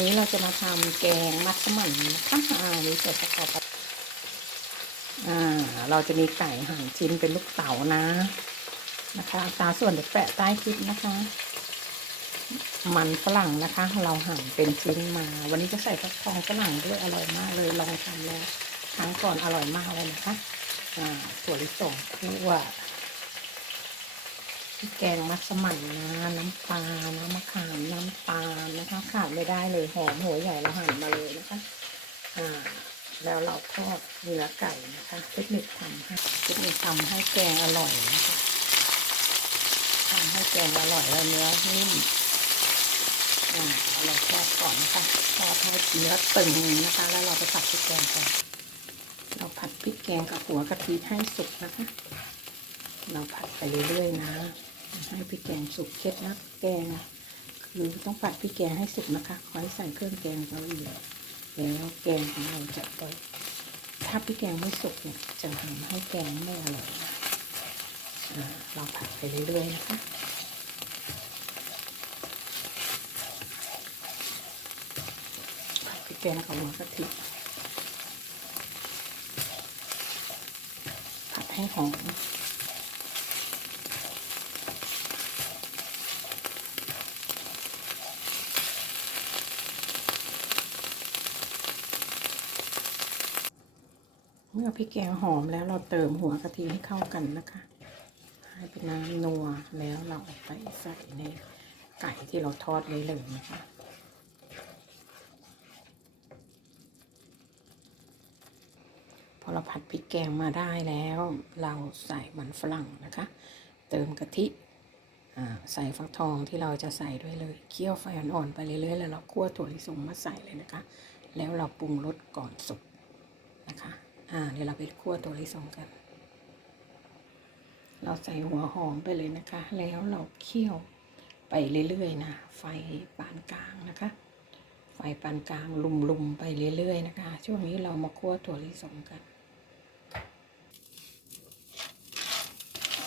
นี้เราจะมาทำแกงมัสมั่นนะคะอ่ามีส่วนประกอบอ่า เราจะมีไก่หั่นชิ้นเป็นลูกเต๋านะ นะคะตาส่วนเดี๋ยวแปะใต้คลิปนะคะ มันฝรั่งนะคะ เราหั่นเป็นชิ้นมา วันนี้จะใส่ฟักทองฝรั่งด้วยอร่อยมากเลยลองทำแล้วครั้งก่อนอร่อยมากเลยนะคะ อ่าถั่วลิสงคั่ว ริกแกงมัสมั่นนะน้ำปลา น้ำมะขาม น้ำตาลนะคะ ขาดไม่ได้เลยหอมหัวใหญ่เราหั่นมาเลยนะคะ อ่า แล้วเราทอดเนื้อไก่นะคะ เทคนิคทำให้เทคนิคทำให้แกงอร่อยนะคะทำให้แกงอร่อยแล้วเนื้อนิ่มอ่าเราทอดก่อนนะคะทอดให้เนื้อตึงนะคะ แล้วเราไปผัดพริกแกงกันเราผัดพริกแกงกับหัวกะทิให้สุกนะคะ เราผัดไปเรื่อยๆนะ ให้พริกแกงสุกเคล็ดลับแกงคือต้องผัดพริกแกงให้สุกนะคะไว้ใส่เครื่องแกงเราอีกแล้วแกงของเราจะไปถ้าพริกแกงไม่สุกเนี่ยจะทำให้แกงไม่อร่อยนะอ่าเราผัดไปเรื่อยๆนะคะผัดพริกแกงกับหัวกะทิผัดให้หอม เมื่อพริกแกงหอมแล้วเราเติมหัวกะทิให้เข้ากันนะคะ ให้เป็นน้ำนัวแล้วเราไปใส่ในไก่ที่เราทอดไว้เลยนะคะพอเราผัดพริกแกงมาได้แล้ว เราใส่มันฝรั่งนะคะ เติมกะทิใส่ฟักทองที่เราจะใส่ด้วยเลย เคี่ยวไฟอ่อนๆไปเรื่อยๆ แล้วเราคั่วถั่วลิสงมาใส่เลยนะคะ แล้วเราปรุงรสก่อนสุกนะคะ อ่าเดี๋ยวเราไปคั่วถั่วลิสงกัน เราใส่หัวหอมไปเลยนะคะ แล้วเราเคี่ยวไปเรื่อยๆนะ ไฟปานกลางนะคะ ไฟปานกลางลุมๆไปเรื่อยๆนะคะ ช่วงนี้เรามาคั่วถั่วลิสงกัน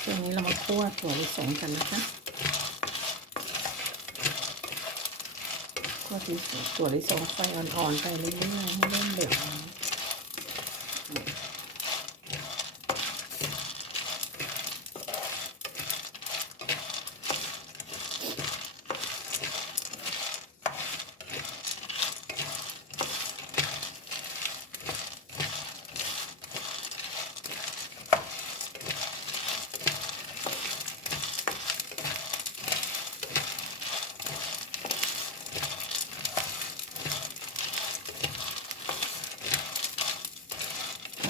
ช่วงนี้เรามาคั่วถั่วลิสงกันนะคะคั่วถั่วลิสงถั่วลิสงไฟอ่อนๆไปเรื่อยๆให้เริ่มเหลือง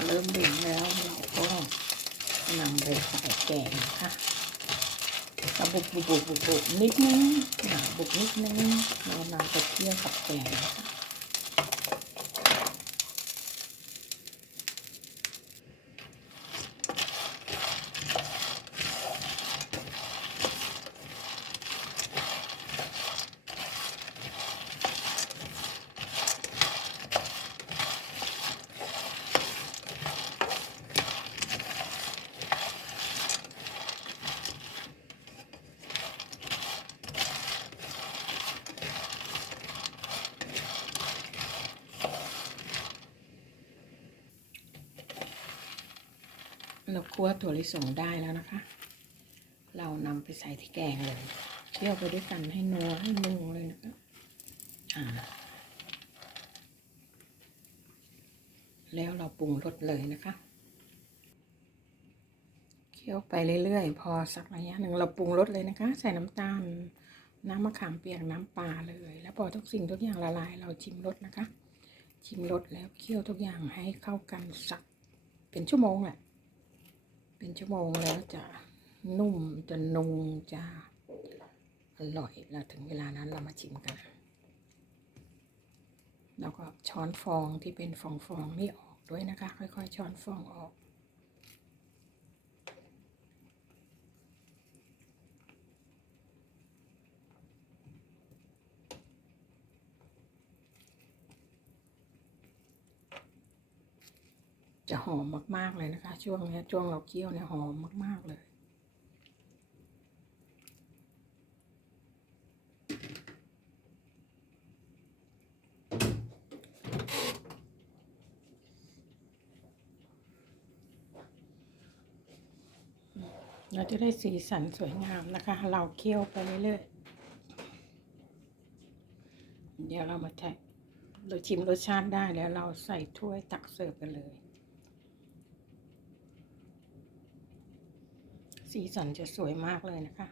เริ่มเหลืองแล้วเราก็นำไปใส่แกงนะคะกระบุกบุกบุกบุกบุกนิดนึงอ่าบุกนิดนึงเรานำไปเคี่ยวกับแกงนะคะ เราคั่วถั่วลิสงได้แล้วนะคะ เรานำไปใส่ที่แกงเลยเคี่ยวไปด้วยกันให้นัวให้นัวเลยนะคะอ่าแล้วเราปรุงรสเลยนะคะเคี่ยวไปเรื่อยๆ พอสักระยะหนึ่งเราปรุงรสเลยนะคะ ใส่น้ำตาลน้ำมะขามเปียกน้ำปลาเลย แล้วพอทุกสิ่งทุกอย่างละลาย เราชิมรสนะคะ ชิมรสแล้วเคี่ยวทุกอย่างให้เข้ากันสักเป็นชั่วโมงแหละ เป็นชั่วโมงแล้วจะนุ่มจะนุงจะอร่อยแล้วถึงเวลานั้นเรามาชิมกัน แล้วก็ช้อนฟองที่เป็นฟองๆนี่ออกด้วยนะคะ ค่อยๆ ช้อนฟองออก จะหอมมาก ๆ เลยนะคะ ช่วงนี้ช่วงเราเคี่ยวเนี่ยหอมมาก ๆ เลยเราจะได้สีสันสวยงามนะคะ เราเคี่ยวไปเรื่อยๆ เดี๋ยวเรามาแทะเราชิมรสชาติได้แล้วเราใส่ถ้วยตักเสิร์ฟกันเลย สีสันจะสวยมากเลยนะคะ